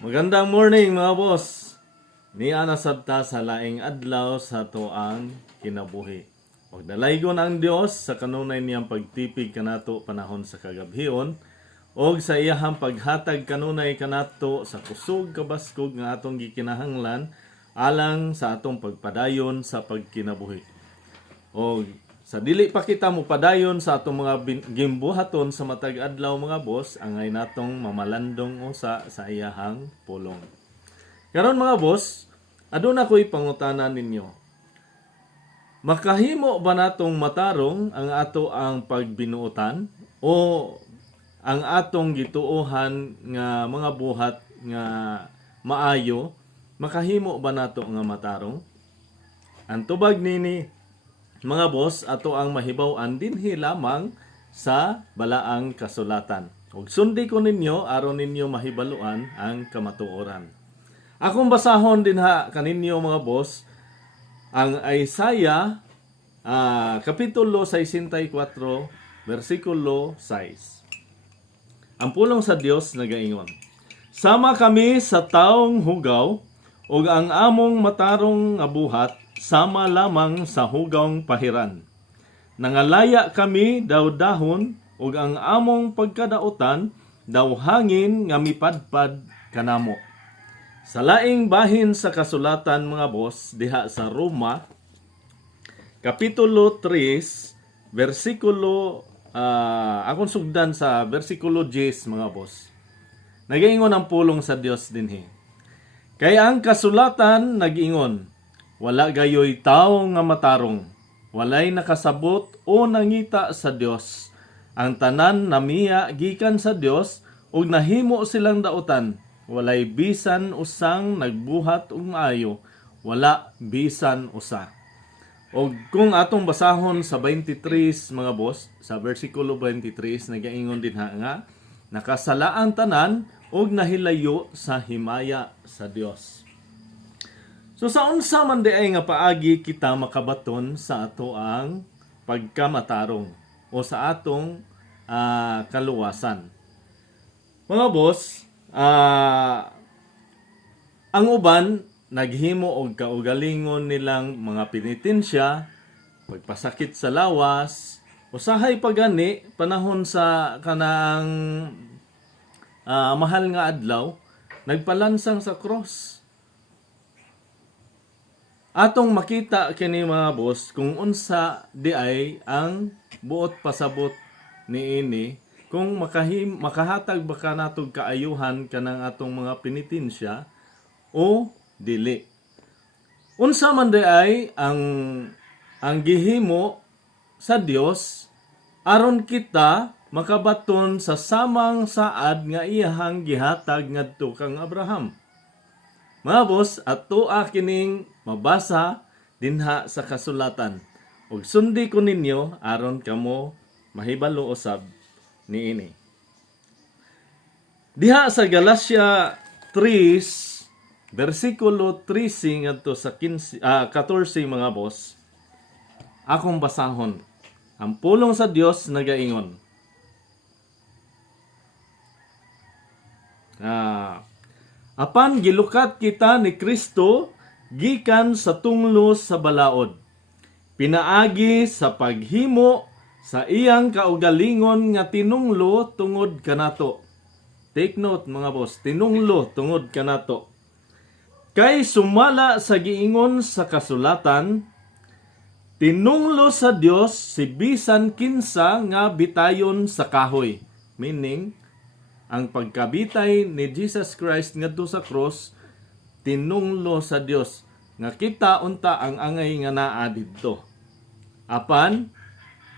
Magandang morning mga boss. Niya nasabta sa laing adlaw sa toang kinabuhi. Magdalaygon ang Dios sa kanunay niyang pagtipig kanato panahon sa kagabhion og sa iyahang paghatag kanunay kanato sa kusog kabaskog nga atong gikinahanglan alang sa atong pagpadayon sa pagkinabuhi. O sa dili pa kita mo padayon sa atong mga gimbuhaton sa matag adlaw mga boss, angay natong mamalandong usa sa iyahang pulong. Karon mga boss, aduna ko'y pangutana ninyo. Makahimo ba natong matarong ang ato ang pagbinuotan o ang atong gituohan nga mga buhat nga maayo, makahimo ba nato nga matarong? Ang tubag nini mga boss, ato ang mahibaw-an dinhi lamang sa balaang kasulatan. Ug sundi ko ninyo aron ninyo mahibaluan ang kamatuoran. Akong basahon dinha kaninyo mga boss ang Isaiah kapitulo 64 versikulo 6. Ang pulong sa Dios nagaingon: Sama kami sa taong hugaw ug ang among matarong nga buhat sama lamang sa hugawng pahiran. Nangalaya kami daw dahon ug ang among pagkadautan daw hangin nga mipadpad kanamo. Sa laing bahin sa kasulatan mga boss diha sa Roma kapitulo 3 versikulo akong sugdan sa versikulo 10 mga boss. Nagaingon ang pulong sa Dios dinhi. Kaya ang kasulatan nag-ingon, wala gayoy tao nga matarong, walay nakasabot o nangita sa Dios. Ang tanan namiya gikan sa Dios ug nahimo silang dautan, walay bisan usang nagbuhat og maayo, wala bisan usa. Og kung atong basahon sa 23 mga boss, sa versikulo 23 nagaingon din nga nakasala ang tanan og nahilayo sa himaya sa Dios. So sa unsa man di ay nga paagi kita makabaton sa ato ang pagkamatarong o sa atong kaluwasan. Mga boss, ang uban naghimo og kaugalingon nilang mga penitensya, pagpasakit sa lawas, usahay pagani panahon sa kanang mahal nga adlaw, nagpalansang sa cross. Atong makita kini mga boss kung unsa di ay ang buot pasabot niini kung makahatag ba ka natog kaayuhan kanang atong mga penitensya o dili. Unsa man di ay ang gihimo sa Dios aron kita makabaton sa samang saad nga iyahang gihatag ngadto kang Abraham. Mga boss, ato kining mabasa dinha sa kasulatan. Ug sundi ko ninyo aron kamo mahibalo usab niini. Diha sa Galacia 3 versikulo 13 ngadto sa 14 mga boss. Akong basahon. Ang pulong sa Dios nagaingon. Apan gilukat kita ni Kristo gikan sa tunglo sa balaod. Pinaagi sa paghimo sa iyang kaugalingon nga tinunglo tungod kanato. Take note mga boss, tinunglo tungod kanato. Kay sumala sa giingon sa kasulatan, tinunglo sa Dios si bisan kinsa nga bitayon sa kahoy. Meaning, ang pagkabitay ni Jesus Christ ngadto sa cross tinunglo sa Dios nga kita unta ang angay nga naa didto. Apan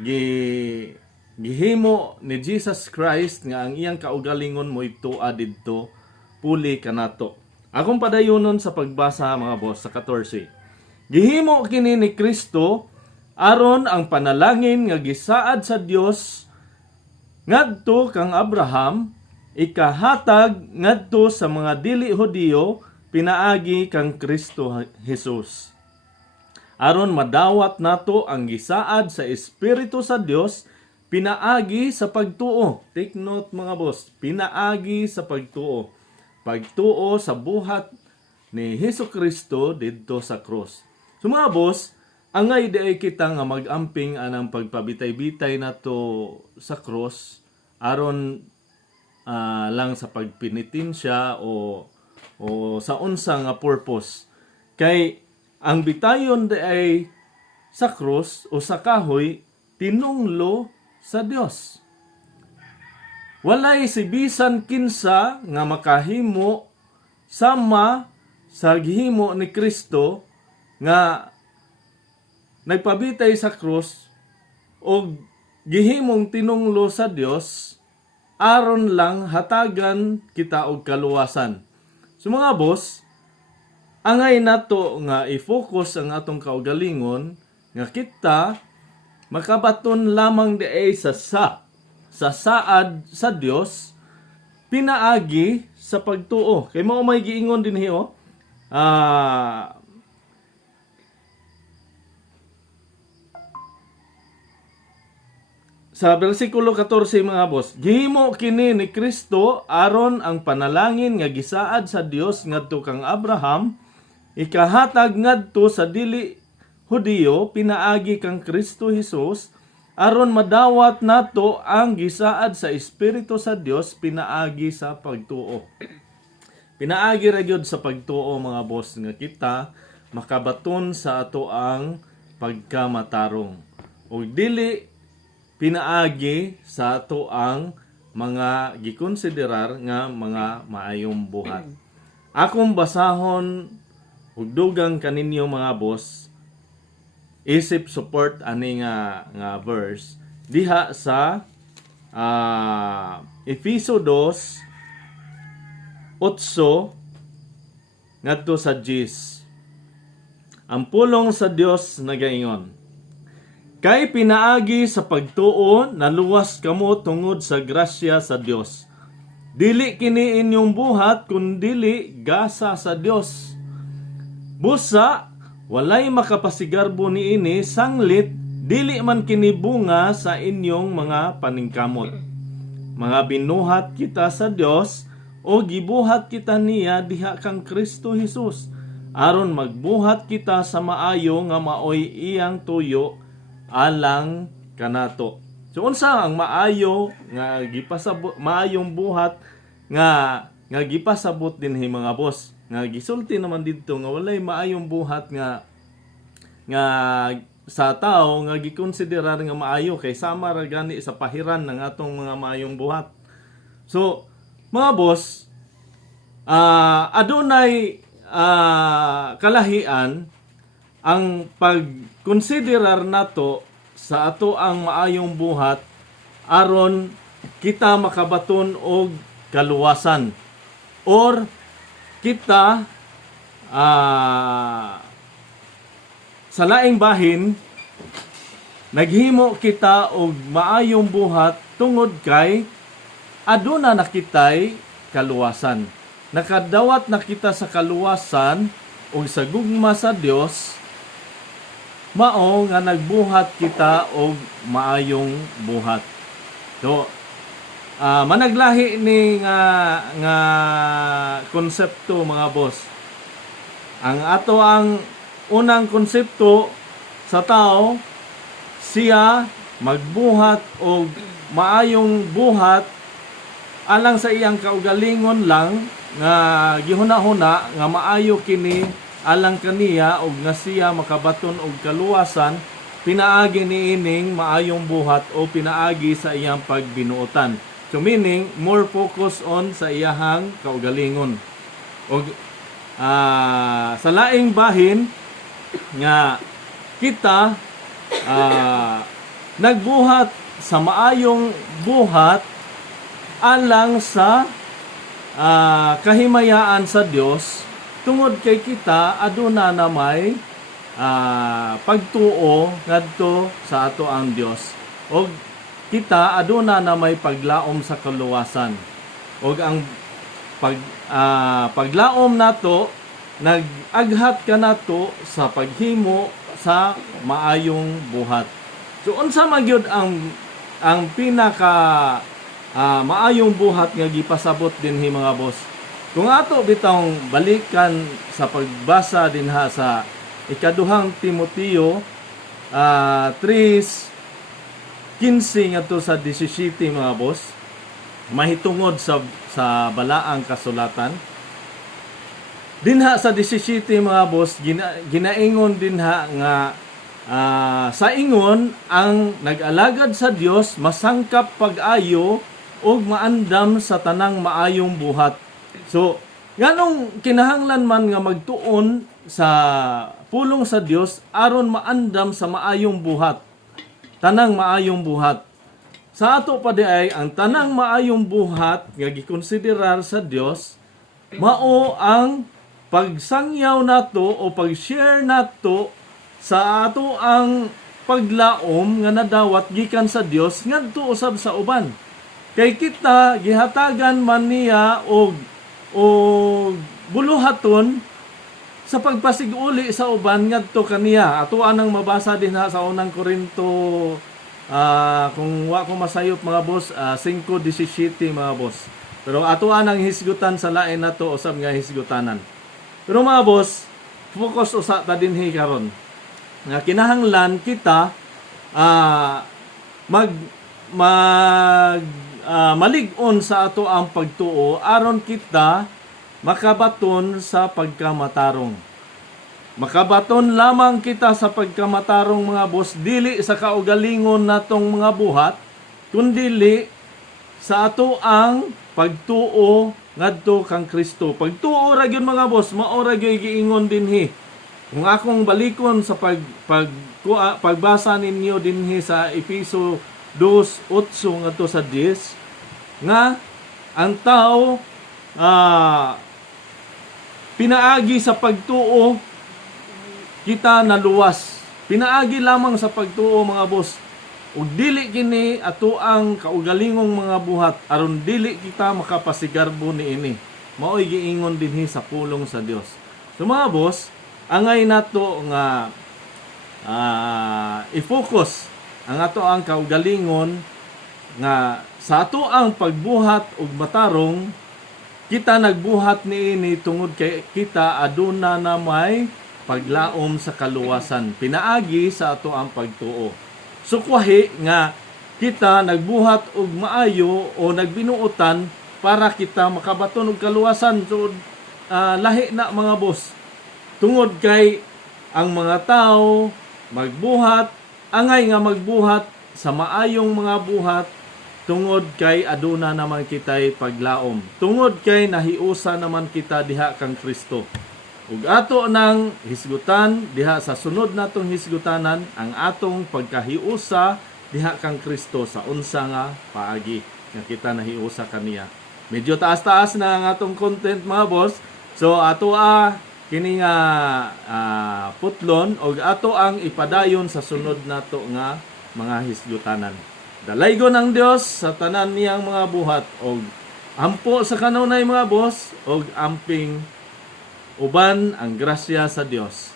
gihimo ni Jesus Christ nga ang iyang kaugalingon mo tua didto puli kanato. Akong padayonon sa pagbasa mga boss sa 14. Gihimo kini ni Kristo aron ang panalangin nga gisaad sa Dios ngadto kang Abraham ikahatag ngadto sa mga dili Hudiyo pinaagi kang Kristo Jesus. Aron madawat nato ang gisaad sa Espiritu sa Dios pinaagi sa pagtuo. Take note mga boss, pinaagi sa pagtuo. pagtuo sa buhat ni Hesus Kristo didto sa cross. So mga boss, angay di ay kita nga magamping anang pagpabitay-bitay nato sa cross aron lang sa pagpinitin siya o sa unsa nga purpose. Kay ang bitayon di ay sa cross o sa kahoy tinunglo sa Dios. Walay si bisan kinsa nga makahimo sama sa gihimo ni Kristo nga nagpabitay sa krus o gihimong tinunglo sa Dios aron lang hatagan kita og kaluwasan. So mga boss, angay nato nga i-focus ang atong kaugalingon nga kita makabaton lamang diay sa saad sa Dios pinaagi sa pagtuo. Kay mao may giingon din hiyo. Sa versikulo 14 mga boss, gihimo kini ni Kristo aron ang panalangin nga gisaad sa Dios ngadto kang Abraham ikahatag ngadto sa dili Hudiyo pinaagi kang Kristo Hesus aron madawat nato ang gisaad sa Espiritu sa Dios pinaagi sa pagtuo. Pinaagi ra gyud sa pagtuo mga boss nga kita makabaton sa ato ang pagkamatarong. O dili pinaagi sa ato ang mga gikonsiderar nga mga maayong buhat. Akong basahon ug dugang kaninyo mga boss isip support ani nga verse diha sa Efeso 2:8 ngadto sa 10. Ang pulong sa Dios nagaingon, kay pinaagi sa pagtuo naluwas kamo tungod sa grasya sa Dios. Dili kini inyong buhat kundili gasa sa Dios. Busa walay makapasigarbo niini sanglit dili man kini bunga sa inyong mga paningkamot. Mga binuhat kita sa Dios o gibuhat kita niya diha kang Kristo Hesus aron magbuhat kita sa maayo nga maoy iyang tuyo alang kanato. So unsa ang maayo nga gipasabot maayong buhat nga gipasabot dinhi mga boss? Nga gisulti naman didto nga walay maayong buhat nga sa tao nga gikonsiderar nga maayo kay sama ra gani sa pahiran ng atong mga maayong buhat. So mga boss, adunay kalahian ang pagkonsiderar nato sa ato ang maayong buhat aron kita makabaton og kaluwasan or kita sa laing bahin naghimo kita og maayong buhat tungod kay aduna na kitay kaluwasan. Nakadawat na kita sa kaluwasan o sa gugma sa Dios mao nga nagbuhat kita og maayong buhat. So managlahi ni nga konsepto mga boss. Ang ato ang unang konsepto sa tao siya magbuhat og maayong buhat alang sa iyang kaugalingon lang nga gihuna-huna nga maayo kini alang kaniya og nga siya makabaton og kaluwasan pinaagi niining maayong buhat o pinaagi sa iyang pagbinuotan. So meaning more focus on sa iyahang kaugalingon. Og sa laing bahin nga kita nagbuhat sa maayong buhat alang sa kahimayaan sa Dios tungod kay kita aduna na may pagtuo ngadto sa ato ang Dios og kita aduna na may paglaom sa kaluwasan og ang paglaom nato nag-aghat ka nato sa paghimo sa maayong buhat. So unsa man gyud ang pinaka maayong buhat nga gipasabot dinhi mga boss? Kung ato bitong balikan sa pagbasa dinha sa ikaduhang Timoteo 3:15 ngadto sa 17 mga boss, mahitungod sa balaang kasulatan. Dinha sa 17 mga boss, ginaingon dinha nga sa ingon ang nag-alagad sa Dios masangkap pag-ayo ug maandam sa tanang maayong buhat. So, nganong kinahanglan man nga magtuon sa pulong sa Dios aron maandam sa maayong buhat. Tanang maayong buhat. Sa ato pa di ay ang tanang maayong buhat nga gikonsiderar sa Dios mao ang pagsangyaw nato o pag-share nato sa ato ang paglaom nga nadawat gikan sa Dios ngadto usab sa uban. Kay kita gihatagan man niya og buluhaton sa pagpasiguli sa uban ngadto kaniya. Ato anang mabasa din ha sa unang Korinto kung wa ko masayop mga boss 5:17 mga boss. Pero ato anang hisgutan sa lain nato usab nga hisgutanan. Pero mga boss, focus usa ta dinhi karon nga kinahanglan kita malig-on sa ato ang pagtuo aron kita makabaton sa pagkamatarong. Makabaton lamang kita sa pagkamatarong mga boss, dili sa kaugalingon natong mga buhat, kundi sa ato ang pagtuo ngadto kang Kristo. Pagtuo ra gyud mga boss, mao ra gyud giingon dinhi. Kung akong balikon sa pagbasa ninyo dinhi sa Efeso 2:8 ngadto sa 10 nga ang tao pinaagi sa pagtuo kita naluwas. Pinaagi lamang sa pagtuo mga boss. Ug dili kini ato ang kaugalingong mga buhat aron dili kita makapasigarbo niini. Mao'y giingon dinhi sa pulong sa Dios. So mga boss, angay nato nga i-focus ang ato ang kaugalingon nga sa ato ang pagbuhat ug matarong kita nagbuhat niini tungod kay kita aduna na may paglaom sa kaluwasan. Pinaagi sa ato ang pagtuo. Sukwahi nga kita nagbuhat og maayo o nagbinuotan para kita makabaton og kaluwasan. So lahi na mga boss. Tungod kay ang mga tao magbuhat, angay nga magbuhat sa maayong mga buhat tungod kay aduna naman kitay paglaom. Tungod kay nahiusa naman kita diha kang Kristo. Ug ato nang hisgutan diha sa sunod natong hisgutanan ang atong pagkahiusa diha kang Kristo sa unsa nga paagi nga kita nahiusa kaniya. Medyo taas-taas na ang atong content mga boss. So ato kini nga putlon og ato ang ipadayon sa sunod nato nga mga hisgutanan. Dalaygon ang Dios sa tanan niyang mga buhat og ampo sa kanunay mga boss og amping uban ang grasya sa Dios.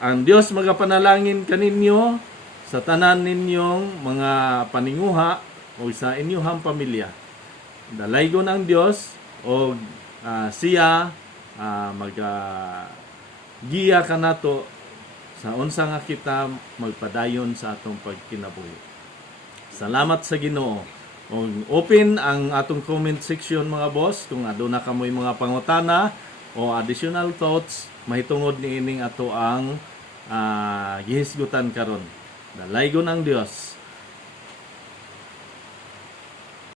Ang Dios magapanalangin kaninyo sa tanan ninyong mga paninguha o sa inyong pamilya. Dalaygon ang Dios og siya giya kanato sa unsa nga kita magpadayon sa atong pagkinabuhi. Salamat sa Ginoo. Open ang atong comment section mga boss kung aduna kamoy mga pangutana o additional thoughts mahitungod niining ato ang gihisgutan karon. Dalaygon ang Dios.